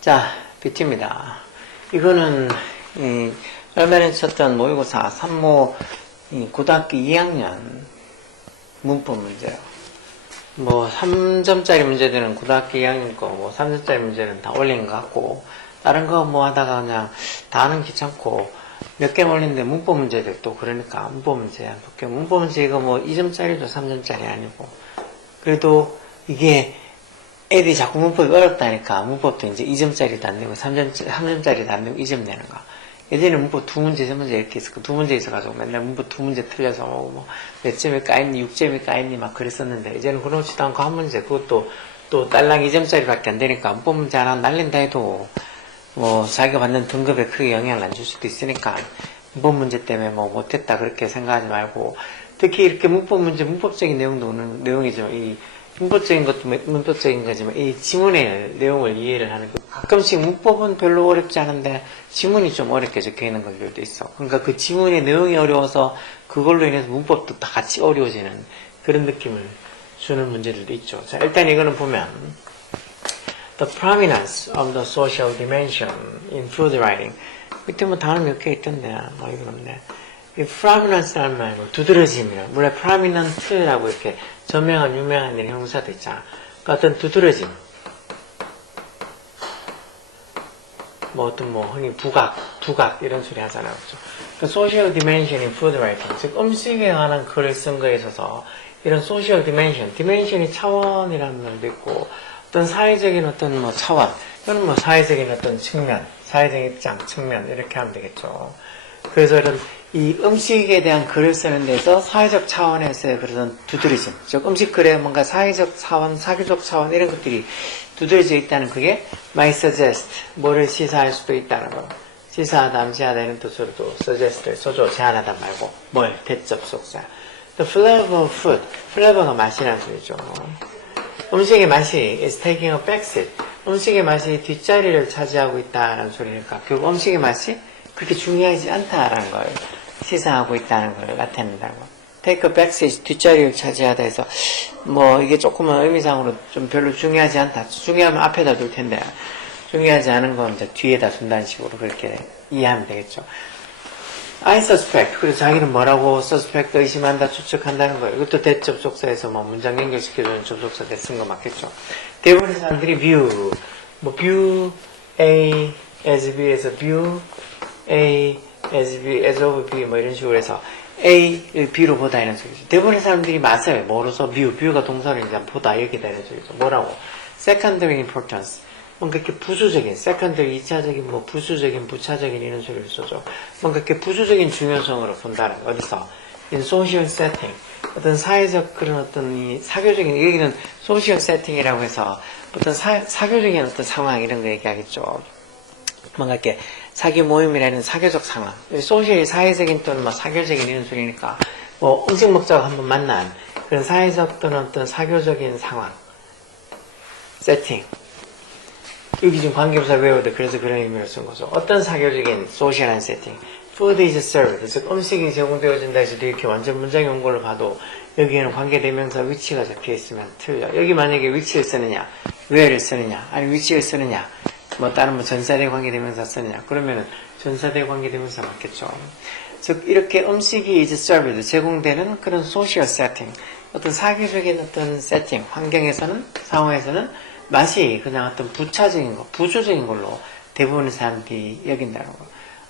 자, 뷰티입니다. 이거는 이, 얼마 전에 쳤던 모의고사 3모 이 고등학교 2학년 문법 문제요. 뭐 3점짜리 문제들은 고등학교 2학년 거, 뭐 3점짜리 문제는 다 올린 것 같고 다른 거 뭐 하다가 그냥 다 하는 귀찮고 몇 개 올리는데 문법 문제들 또 그러니까 문법 문제 안 볼게요. 문법 문제 이거 뭐 2점짜리도 3점짜리 아니고 그래도 이게 애들이 자꾸 문법이 어렵다니까 문법도 이제 2점짜리도 안 되고 3점, 3점짜리도 안 되고 2점 내는 거. 예전에는 문법 두 문제, 세 문제 이렇게 있었고 두 문제 있어가지고 맨날 문법 두 문제 틀려서 뭐 몇 점이 까있니, 6점이 까있니 막 그랬었는데 이제는 그렇지도 않고 한 문제 그것도 또 딸랑 2점짜리밖에 안 되니까 문법 문제 하나 날린다 해도 뭐 자기가 받는 등급에 크게 영향을 안 줄 수도 있으니까 문법 문제 때문에 뭐 못했다 그렇게 생각하지 말고 특히 이렇게 문법 문제, 문법적인 내용도 오는 내용이죠. 이 문법적인 것도 문법적인 거지만 이 지문의 내용을 이해를 하는 거 가끔씩 문법은 별로 어렵지 않은데 지문이 좀 어렵게 적혀 있는 것들도 있어. 그러니까 그 지문의 내용이 어려워서 그걸로 인해서 문법도 다 같이 어려워지는 그런 느낌을 주는 문제들도 있죠. 자, 일단 이거는 보면 The prominence of the social dimension in food writing 밑에 뭐 단어 몇 개 있던데 뭐 이건 없네. 이 prominence라는 말고 두드러짐이라 물론 prominent라고 이렇게 저명한 유명한 이런 형사도 있잖아. 그러니까 어떤 두드러짐. 뭐 어떤 뭐 흔히 부각, 두각 이런 소리 하잖아요. 그죠? 그 dimension in food writing 즉 음식에 관한 글을 쓴 거에 있어서 이런 social dimension, dimension이 차원이라는 말도 있고 어떤 사회적인 어떤 뭐 차원, 이거는 뭐 사회적인 어떤 측면, 사회적인 입장, 측면 이렇게 하면 되겠죠. 그래서 이런 이 음식에 대한 글을 쓰는 데서 사회적 차원에서의 그런 두드러짐, 즉 음식 글에 뭔가 사회적 차원, 사교적 차원 이런 것들이 두드러져 있다는 그게 might suggest, 뭐를 시사할 수도 있다는 거. 시사하다, 암시하다 이런 뜻으로도 suggest를 써줘, 제안하다 말고 뭘, 대접속사. The flavor of food, flavor가 맛이라는 소리죠. 음식의 맛이 is taking a backseat. 음식의 맛이 뒷자리를 차지하고 있다는 소리니까 결국 음식의 맛이 그렇게 중요하지 않다라는 걸 시사하고 있다는 걸 나타낸다고. take a backseat 뒷자리를 차지하다 해서 뭐 이게 조금은 의미상으로 좀 별로 중요하지 않다. 중요하면 앞에다 둘 텐데 중요하지 않은 건 이제 뒤에다 둔다는 식으로 그렇게 이해하면 되겠죠. I suspect. 그래서 자기는 뭐라고 suspect 의심한다, 추측한다는 거예요. 이것도 대접속사에서 뭐 문장 연결시켜주는 접속사 대쓴 거 맞겠죠. 대부분의 사람들이 view, 뭐 view A as B에서 view A as B, as of B 뭐 이런 식으로 해서 A를 B로 보다 이런 소리죠. 대부분의 사람들이 맞아요. 뭐로서 view, view가 동사를 이제 보다 여기다 이런 소리죠. 뭐라고? secondary importance. 뭔가 이렇게 부수적인, secondary 2차적인, 뭐 부수적인, 부차적인 이런 소리를 써죠. 뭔가 이렇게 부수적인 중요성으로 본다는 거. 어디서? in social setting. 어떤 사회적 그런 어떤 이 사교적인, 여기는 social setting이라고 해서 어떤 사, 사교적인 어떤 상황 이런 거 얘기하겠죠. 뭔가 이렇게 사교 모임이라는 사교적 상황. 소셜 사회적인 또는 뭐 사교적인 이런 소리니까 뭐 음식 먹자고 한번 만난 그런 사회적 또는 어떤 사교적인 상황. 세팅. 여기 지금 관계부사 외워도 그래서 그런 의미로 쓴 거죠. 어떤 사교적인 소셜한 세팅. Food is served. 즉 음식이 제공되어진다 해서 이렇게 완전 문장이 온 걸로 봐도 여기에는 관계대명사 위치가 적혀 있으면 틀려. 여기 만약에 위치를 쓰느냐, where를 쓰느냐, 아니 위치를 쓰느냐, 뭐 다른 뭐 전사대 관계대명사 쓰느냐, 그러면은 전사대 관계대명사 맞겠죠. 즉 이렇게 음식이 is served 제공되는 그런 소셜 세팅, 어떤 사교적인 어떤 세팅, 환경에서는 상황에서는 맛이 그냥 어떤 부차적인 거, 부수적인 걸로 대부분의 사람들이 여긴다는 거.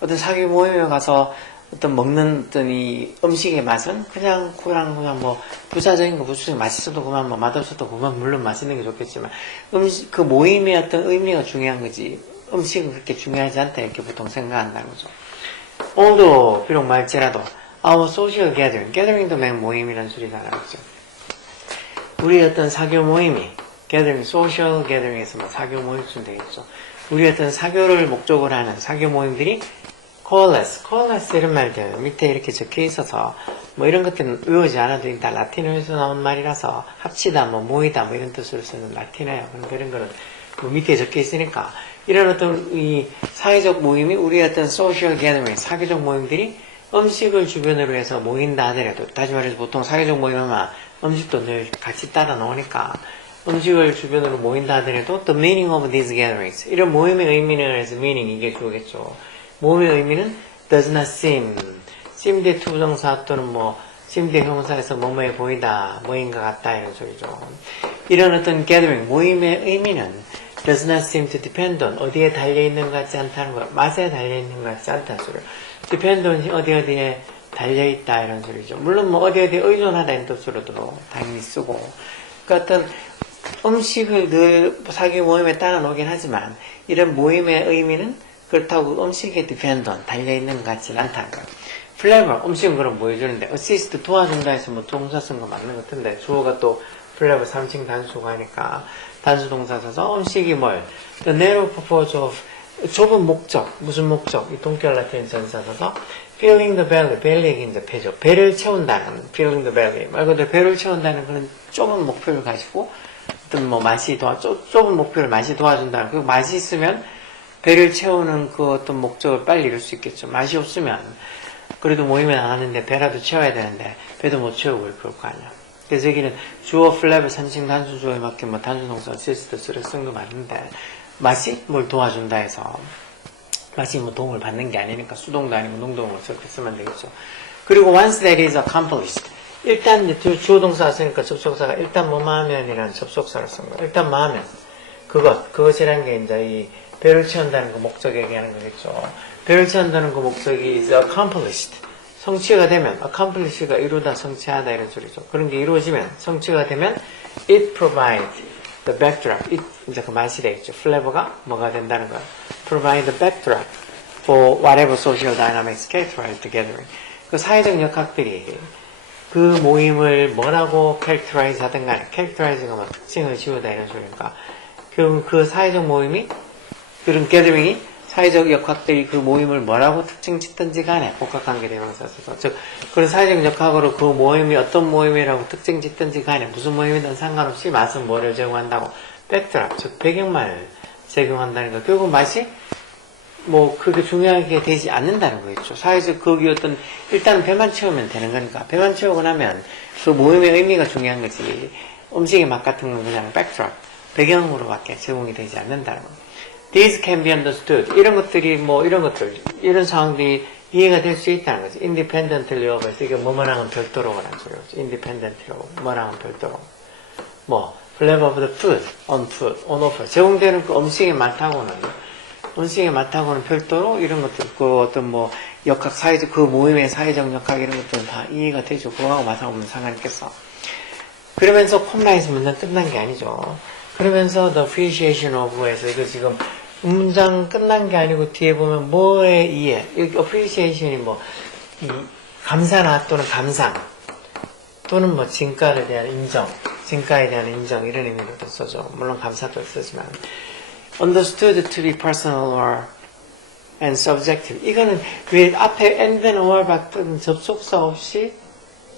어떤 사교 모임에 가서 어떤 먹는 어떤 이 음식의 맛은 그냥 그냥 그냥 뭐 부차적인 거 부수적인 거 맛있어도 그만 뭐 맛없어도 그만 물론 맛있는 게 좋겠지만 음식 그 모임의 어떤 의미가 중요한 거지 음식은 그렇게 중요하지 않다 이렇게 보통 생각한다는 거죠. 오늘도 비록 말지라도 our social gathering, gathering도 맹 모임이라는 소리잖아요, 그죠? 우리 어떤 사교 모임이 gathering, social gathering에서 뭐 사교 모임쯤 되겠죠. 우리 어떤 사교를 목적으로 하는 사교 모임들이 coalesce, coalesce 이런 말들 밑에 이렇게 적혀 있어서 뭐 이런 것들은 외우지 않아도 다 라틴어에서 나온 말이라서 합치다, 뭐 모이다, 뭐 이런 뜻으로 쓰는 라틴어예요. 그런 그런 거는 뭐 밑에 적혀 있으니까 이런 어떤 이 사회적 모임이 우리 어떤 social gathering, 사교적 모임들이 음식을 주변으로 해서 모인다 하더라도 다시 말해서 보통 사회적 모임은 음식도 늘 같이 따라 놓으니까 음식을 주변으로 모인다 하더라도 the meaning of these gatherings 이런 모임의 의미는 해서 meaning 이게 주겠죠. 모임의 의미는 does not seem seem 대 투부정사 또는 뭐 seem 대 형사에서 뭐뭐해 보이다 모인 것 같다 이런 소리죠. 이런 어떤 gathering 모임의 의미는 does not seem to depend on 어디에 달려 있는 것 같지 않다는 거 맛에 달려 있는 것 같지 않다는 소리요. depend on 어디 어디에 달려 있다 이런 소리죠. 물론 뭐 어디 어디에 의존하다는 뜻으로도 당연히 쓰고 그 어떤 음식을 늘 사기 모임에 따라 놓긴 하지만 이런 모임의 의미는 그렇다고 음식에 depend on 달려 있는 것 같지는 않다는 거예요. 플레버 음식은 그럼 뭐 해주는데 assist 도와준다 해서 뭐 동사 쓴 거 맞는 것 같은데 주어가 또 플레버 3층 단수가 하니까 단수 동사 써서 음식이 뭘? The narrow purpose of 좁은 목적 무슨 목적? 이 동결 라틴 전사 써서 filling the belly belly에게 이제 배죠. 배를 채운다는 filling the belly. 말 그대로 배를 채운다는 그런 좁은 목표를 가지고 어떤 뭐 맛이 도와 좁, 좁은 목표를 맛이 도와준다는 그 맛이 있으면 배를 채우는 그 어떤 목적을 빨리 이룰 수 있겠죠. 맛이 없으면. 그래도 모임에 나가는데 배라도 채워야 되는데 배도 못 채우고 그럴 거 아니야. 그래서 여기는 주어 플랩을 산칭 단수 주어에 맞게 뭐 단수 동사 시스터스를 쓴거 맞는데 맛이 뭘 도와준다 해서 맛이 뭐 도움을 받는 게 아니니까 수동도 아니고 능동으로 저렇게 쓰면 되겠죠. 그리고 once that is accomplished 일단 이제 주- 주어 동사 쓰니까 접속사가 일단 뭐뭐 하면이라는 접속사를 쓴 거예요. 일단 뭐 하면 그것 그것이라는 게 이제 이 배를 채운다는 그 목적 얘기하는 거겠죠. 배를 채운다는 그 목적이 is accomplished 성취가 되면 accomplish가 이루다 성취하다 이런 소리죠. 그런 게 이루어지면 성취가 되면 it provides the backdrop. it 이제 그 맛이 되겠죠. flavor가 뭐가 된다는 거야. provide the backdrop for whatever social dynamics characterize the gathering. 그 사회적 역학들이 그 모임을 뭐라고 characterize 하든 간에 characterize가 뭐 특징을 지우다 이런 소리니까. 그럼 그 사회적 모임이 그런 gathering이 사회적 역학들이 그 모임을 뭐라고 특징 짓든지 간에 복합관계 대명사 써서 즉 그런 사회적 역학으로 그 모임이 어떤 모임이라고 특징 짓든지 간에 무슨 모임이든 상관없이 맛은 뭐를 제공한다고 백드랍 즉 배경만을 제공한다는 거. 결국 맛이 뭐 그게 중요하게 되지 않는다는 거겠죠. 사회적 거기 어떤 일단은 배만 채우면 되는 거니까 배만 채우고 나면 그 모임의 의미가 중요한 거지 음식의 맛 같은 건 그냥 백드랍 배경으로밖에 제공이 되지 않는다는 거. These can be understood. 이런 것들이 뭐 이런 것들 이런 상황들이 이해가 될 수 있다는 거지. Independently of 이게 뭐뭐랑은 별도로라는 소리죠. Independently of 뭐랑은 별도로. 뭐 flavor of the food, on food, on offer 제공되는 그 음식의 맛하고는 음식의 맛하고는 별도로 이런 것들 그 어떤 뭐 역학 사회적 그 모임의 사회적 역학 이런 것들은 다 이해가 되죠. 그거하고 맛하고는 상관 있겠어. 그러면서 콤라에서 문장 끝난 게 아니죠. 그러면서 the appreciation of에서 이거 지금 문장 끝난 게 아니고 뒤에 보면 뭐에 이해 여기 appreciation이 뭐이 감사나 또는 감상 또는 뭐 진가에 대한 인정, 진가에 대한 인정 이런 의미로도 써죠. 물론 감사도 쓰지만 understood to be personal or and subjective. 이거는 왜 앞에 and는 or 같은 접속사 없이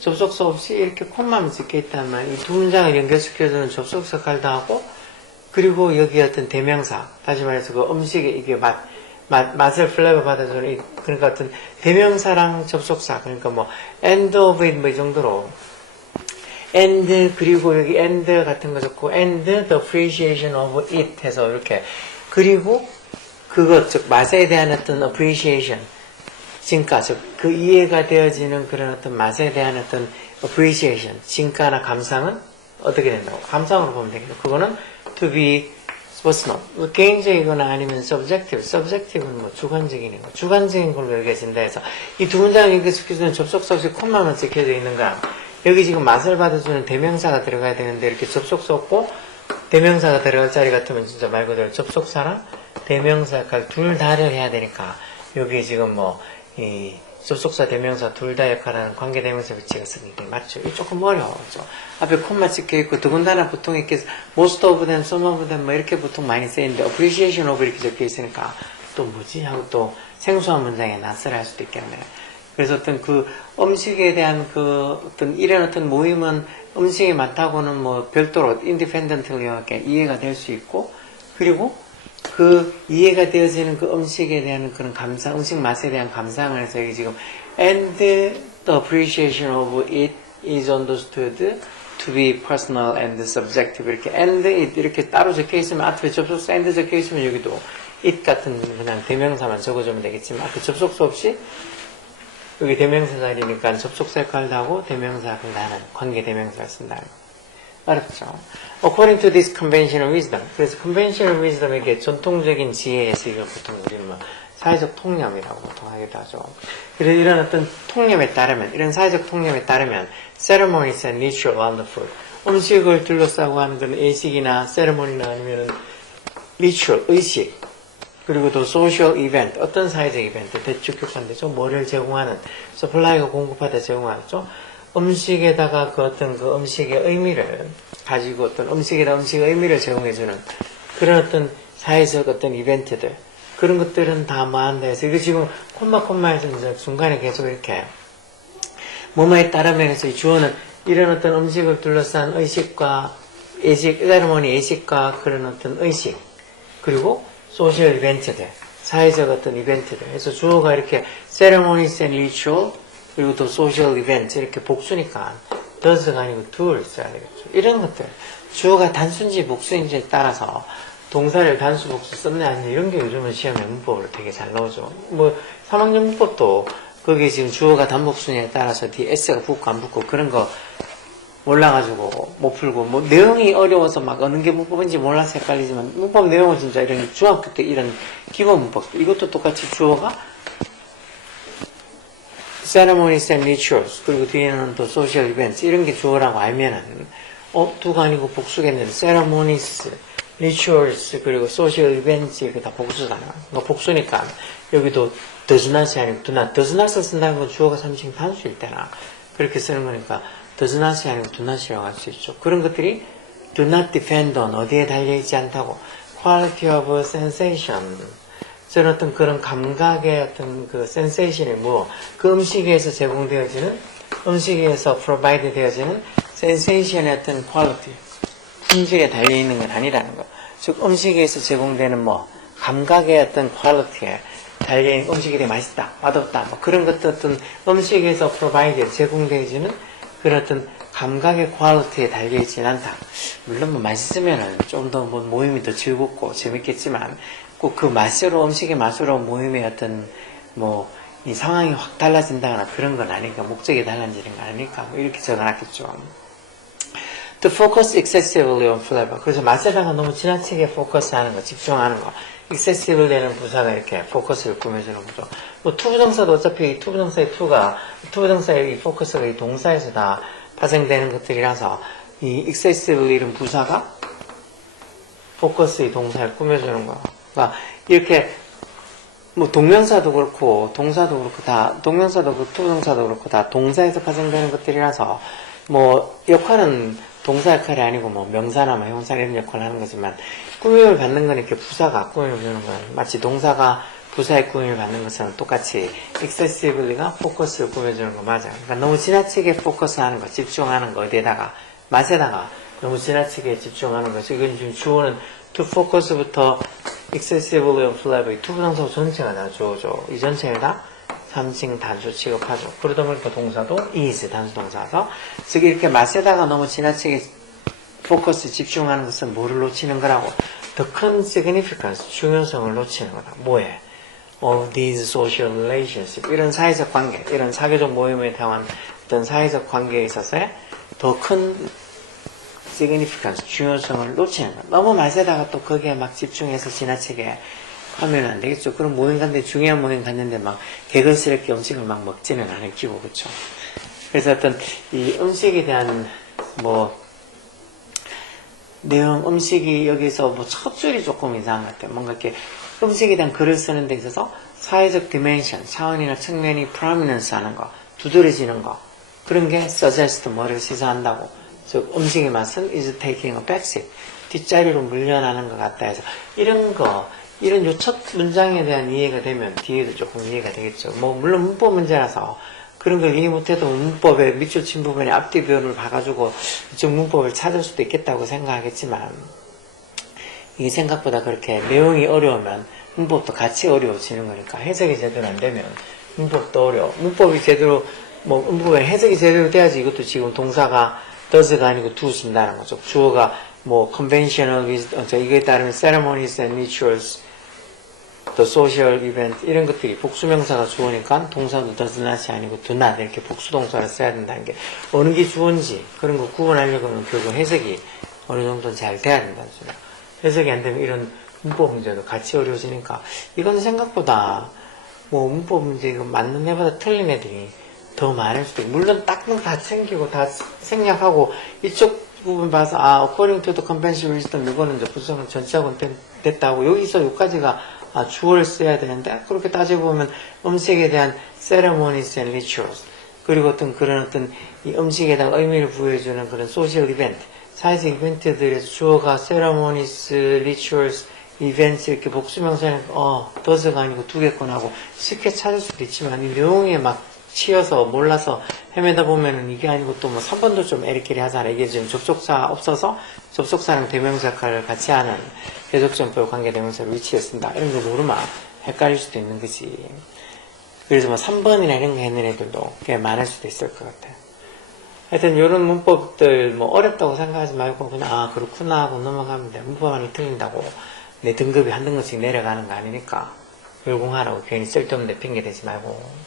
접속사 없이 이렇게 콤마만 찍혀 있단 말이에요. 이두 문장을 연결시켜주는 접속사 깔다 하고 그리고 여기 어떤 대명사 다시 말해서 그 음식에 이게 맛, 맛 맛을 플레버 받아주는 이- 그러니까 어떤 대명사랑 접속사 그러니까 뭐 end of it 뭐 이 정도로 and 그리고 여기 and 같은 거 좋고 and the appreciation of it 해서 이렇게. 그리고 그것 즉 맛에 대한 어떤 appreciation 진가 즉 그 이해가 되어지는 그런 어떤 맛에 대한 어떤 appreciation 진가나 감상은 어떻게 된다고? 감상으로 보면 되겠죠 그거는 to be personal 뭐 개인적이거나 아니면 subjective. Subjective는 뭐 주관적인 거. 주관적인 걸로 여겨진다 해서 이 두 문장을 연결시켜주는 접속사 없이 콤마만 찍혀져 있는 거야 여기 지금 맛을 받아주는 대명사가 들어가야 되는데 이렇게 접속사 없고 대명사가 들어갈 자리 같으면 진짜 말 그대로 접속사랑 대명사 역할 둘 다를 해야 되니까 여기 지금 뭐 이 접속사 대명사 둘 다 역할하는 관계 대명사 위치가 쓰니까 맞죠? 이 조금 어려워죠. 앞에 콤마 찍혀 있고 더군다나 보통 이렇게 most of them, some of them 뭐 이렇게 보통 많이 쓰이는데 appreciation of 이렇게 적혀 있으니까 또 뭐지 하고 또 생소한 문장에 낯설어 할 수도 있겠네요. 그래서 어떤 그 음식에 대한 그 어떤 이런 어떤 모임은 음식이 많다고는 뭐 별도로 인디펜던트로 이렇게 이해가 될 수 있고 그리고 그 이해가 되어지는 그 음식에 대한 그런 감상, 음식 맛에 대한 감상을 해서 여기 지금 and the appreciation of it is understood to be personal and subjective. 이렇게 and it 이렇게 따로 적혀 있으면 앞에 접속사 and 적혀 있으면 여기도 it 같은 그냥 대명사만 적어주면 되겠지만 앞에 접속사 없이 여기 대명사 자리니까 접속사 역할도 하고 대명사 역할도 하는 관계 대명사를 쓴다. 어렵죠. According to this conventional wisdom. 그래서 conventional wisdom에게 전통적인 지혜에서 이걸 보통 우리는 뭐 사회적 통념이라고 보통 하기도 하죠. 그래서 이런 어떤 통념에 따르면, 이런 사회적 통념에 따르면 ceremonies and ritual on the food. 음식을 둘러싸고 하는 그런 예식이나 세레모니나 아니면은 리추얼, 의식, 그리고 또 social event, 어떤 사회적 이벤트, 대축 교사인데죠. 뭐를 제공하는, 서플라이가 공급하다 제공하죠. 음식에다가 그 어떤 그 음식의 의미를 가지고 어떤 음식에다 음식의 의미를 제공해주는 그런 어떤 사회적 어떤 이벤트들, 그런 것들은 다 뭐한다 해서, 이거 지금 콤마 콤마에서 이제 중간에 계속 이렇게 뭐뭐에 따르면 해서 이 주어는 이런 어떤 음식을 둘러싼 의식과 예식, 세레모니 예식과 그런 어떤 의식, 그리고 소셜 이벤트들, 사회적 어떤 이벤트들. 그래서 주어가 이렇게 ceremonies and ritual, 그리고 또 social event 이렇게 복수니까 does가 아니고 do를 써야 되겠죠. 이런 것들. 주어가 단순지 복수인지에 따라서 동사를 단수 복수 썼네 아니냐 이런 게 요즘은 시험에 문법으로 되게 잘 나오죠. 뭐 3학년 문법도 거기에 지금 주어가 단복수냐에 따라서 뒤에 s가 붙고 안 붙고 그런 거 몰라가지고 못 풀고 뭐 내용이 어려워서 막 어느 게 문법인지 몰라서 헷갈리지만 문법 내용은 진짜 이런 중학교 때 이런 기본 문법. 이것도 똑같이 주어가 ceremonies and rituals 그리고 뒤에는 또 social events 이런 게 주어라고 알면은 어 두가 아니고 복수겠는데 ceremonies rituals 그리고 social events 이거 다 복수잖아. 그러니까 복수니까 여기도 does not이 아니고 do not. Does not을 쓴다는 건 주어가 삼칭 단수일 때나 그렇게 쓰는 거니까 does not이 아니고 do not이라고 할 수 있죠. 그런 것들이 do not depend on 어디에 달려있지 않다고. Quality of sensation. 저는 어떤 그런 감각의 어떤 그 센세이션이 뭐, 그 음식에서 제공되어지는, 음식에서 프로바이드 되어지는 센세이션의 어떤 퀄리티, 품질에 달려있는 건 아니라는 거. 즉, 음식에서 제공되는 뭐, 감각의 어떤 퀄리티에 달려있는 음식이 되게 맛있다, 맛없다, 뭐 그런 것도 어떤 음식에서 프로바이드, 제공되어지는 그런 어떤 감각의 퀄리티에 달려있지는 않다. 물론 뭐 맛있으면은 좀더 뭐 모임이 더 즐겁고 재밌겠지만, 꼭 그 맛으로 음식의 맛으로 모임의 어떤 뭐 이 상황이 확 달라진다거나 그런 건 아니니까 목적이 달라지는 거 아니니까 뭐 이렇게 적어놨겠죠. To focus excessively on flavor. 그래서 맛에다가 너무 지나치게 포커스하는 거, 집중하는 거. Excessive 되는 부사가 이렇게 포커스를 꾸며주는 거죠. 뭐 투부정사도 어차피 투부정사의 투가 투부정사의 이 포커스가 이 동사에서 다 파생되는 것들이라서 이 excessively 이런 부사가 포커스의 동사를 꾸며주는 거. 그러니까 이렇게 뭐 동명사도 그렇고 동사도 그렇고 다 동명사도 그렇고 투동사도 그렇고 다 동사에서 파생되는 것들이라서 뭐 역할은 동사 역할이 아니고 뭐 명사나 뭐 형사 이런 역할을 하는 거지만 꾸밈을 받는 건 이렇게 부사가 꾸밈을 주는 건 마치 동사가 부사의 꾸밈을 받는 것처럼 똑같이 excessively가 포커스를 꾸며주는 거 맞아. 그러니까 너무 지나치게 포커스하는 거, 집중하는 거 어디에다가 맛에다가 너무 지나치게 집중하는 거죠. 이건 지금 주어는 to focus부터 excessively on flavor 이 투부정사 전체가 다 주어죠. 이 전체가 다 3층 단수 취급하죠. 그러다 보니까 동사도 is 단수 동사서 즉 이렇게 맛에다가 너무 지나치게 포커스 집중하는 것은 뭐를 놓치는 거라고 더큰 significance 중요성을 놓치는 거다. 뭐에? of these social relationship 이런 사회적 관계 이런 사교적 모임에 대한 어떤 사회적 관계에 있어서의 더큰 significance, 중요성을 놓치는 거. 너무 맛에다가 또 거기에 막 집중해서 지나치게 하면 안 되겠죠. 그럼 모임 갔는데, 중요한 모임 갔는데 막 개걸스럽게 음식을 막 먹지는 않을기고, 그쵸. 그래서 어떤 이 음식에 대한 뭐, 내용, 음식이 여기서 뭐 첫 줄이 조금 이상한 것 같아요. 뭔가 이렇게 음식에 대한 글을 쓰는 데 있어서 사회적 디멘션, 차원이나 측면이 프라미넌스 하는 거, 두드러지는 거, 그런 게 suggest 뭐를 시사한다고. 즉 음식의 맛은 is taking a backseat 뒷자리로 물려나는 것 같다 해서 이런 거 이런 요 첫 문장에 대한 이해가 되면 뒤에도 조금 이해가 되겠죠 뭐 물론 문법 문제라서 그런 걸 이해 못해도 문법의 밑줄 친 부분에 앞뒤 변을 봐가지고 이쪽 문법을 찾을 수도 있겠다고 생각하겠지만 이게 생각보다 그렇게 내용이 어려우면 문법도 같이 어려워지는 거니까 해석이 제대로 안 되면 문법도 어려워. 문법이 제대로, 뭐, 문법에 해석이 제대로 돼야지 이것도 지금 동사가 does가 아니고 do신다는 거죠. 주어가 뭐, conventional 이거에 따르면 ceremonies and rituals, the social event, 이런 것들이 복수명사가 주어니까 동사도 not이 아니고 not 이렇게 복수동사를 써야 된다는 게 어느 게 주어인지 그런 거 구분하려고 하면 결국 해석이 어느 정도는 잘 돼야 된다는 소리야. 해석이 안 되면 이런 문법 문제도 같이 어려워지니까 이건 생각보다 뭐 문법 문제 이거 맞는 애보다 틀린 애들이 더 많을 수도 있고 물론 딱딱 다 챙기고 다 생략하고 이쪽 부분 봐서 아 according to the conventional wisdom 이거는 이제 부정은 전체하고는 된- 됐다고 여기서 여기까지가 아 주어를 써야 되는데 그렇게 따져보면 음식에 대한 ceremonies and rituals 그리고 어떤 그런 어떤 이 음식에 대한 의미를 부여해주는 그런 소셜 이벤트 사회적 이벤트들에서 주어가 ceremonies, rituals, events 이렇게 복수명사는 어 does가 아니고 두 개권하고 쉽게 찾을 수도 있지만 이 내용에 막 치여서 몰라서 헤매다 보면은 이게 아니고 또 뭐 3번도 좀 에리끼리 하잖아. 이게 지금 접속사 없어서 접속사랑 대명사 역할을 같이 하는 계속점표 관계 대명사를 위치에 쓴다. 이런 거 모르면 헷갈릴 수도 있는 거지. 그래서 뭐 3번이나 이런 거 했는 애들도 꽤 많을 수도 있을 것 같아. 하여튼 이런 문법들 뭐 어렵다고 생각하지 말고 그냥 아 그렇구나 하고 넘어가면 돼. 문법 하나 틀린다고 내 등급이 한 등급씩 내려가는 거 아니니까 열공하라고 괜히 쓸데없는 데 핑계 대지 말고